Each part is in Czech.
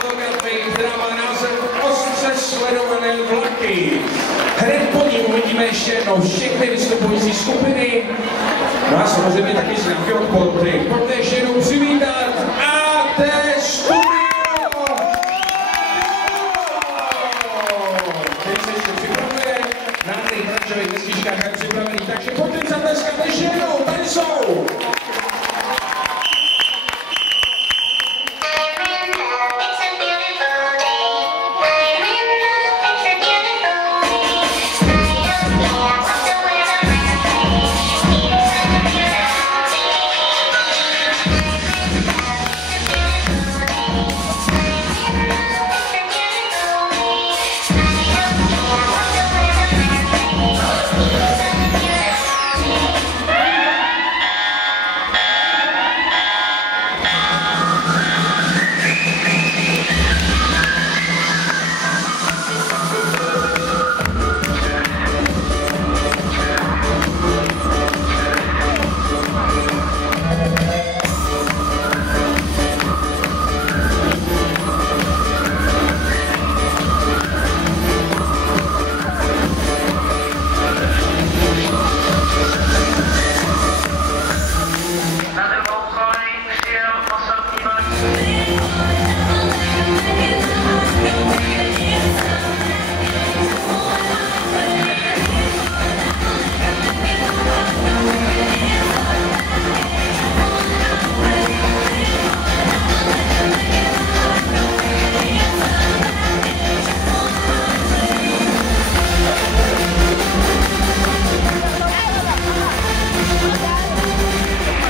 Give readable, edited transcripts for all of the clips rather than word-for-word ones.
fotografii, která má název Ostře sledované vlaky. Hned po ní uvidíme ještě jednou všechny vystupující skupiny. No a samozřejmě taky známky od porty. Pojďte ještě jednou přivítat AT Studio! Který se ještě připravuje, nádherný branžový dneskičkách je připravený, takže pojďte zatleskat ještě jednou, tady jsou!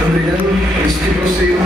Dobrý den, lístky prosím.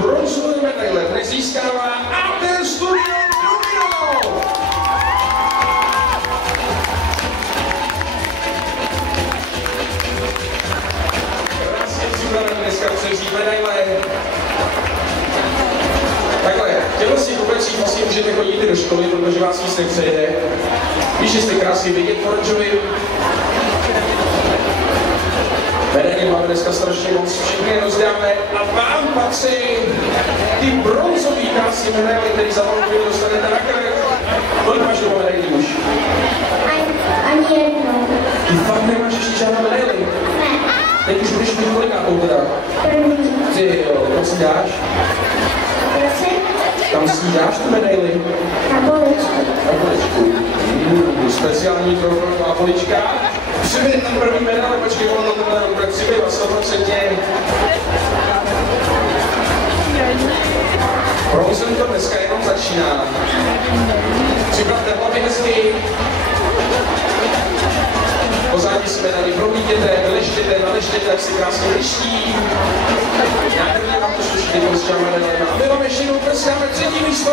Bronzovou medaili získává AT Studio Domino! Krásně připravený dneska převzít medaile. Takhle, tělo si vůbec asi můžete chodit do školy, protože vás nic nepřejde. Víš, že jste krásně vidět po Rodžovi. Medaile máme dneska strašně moc, všechny rozdáme a vám patří ty bronzový krásný medaile, který za malou chvíli dostanete na krk. Kolik máš doma medailí už? Ani jednou. Ty fakt nemáš ještě žádnou medaili? Ne. Teď už budeš mít kolikátou teda? První. Ty jo, kam si dáš? Prosím? Tam si dáš tu medaili? Na poličku. Na poličku. Speciální trofejová polička. Přibyt ten první medaile, počkej, ono to medaile bude přibyt a 100%. Bronzem to dneska jenom začíná. Připravte hlavy hezky. Pozádí si medaili promítěte, naleštěte, jak si krásně liští. Nádherně vám to sluší, teď posíláme medaile. A my vám ještě jednou preskáme třetí místo.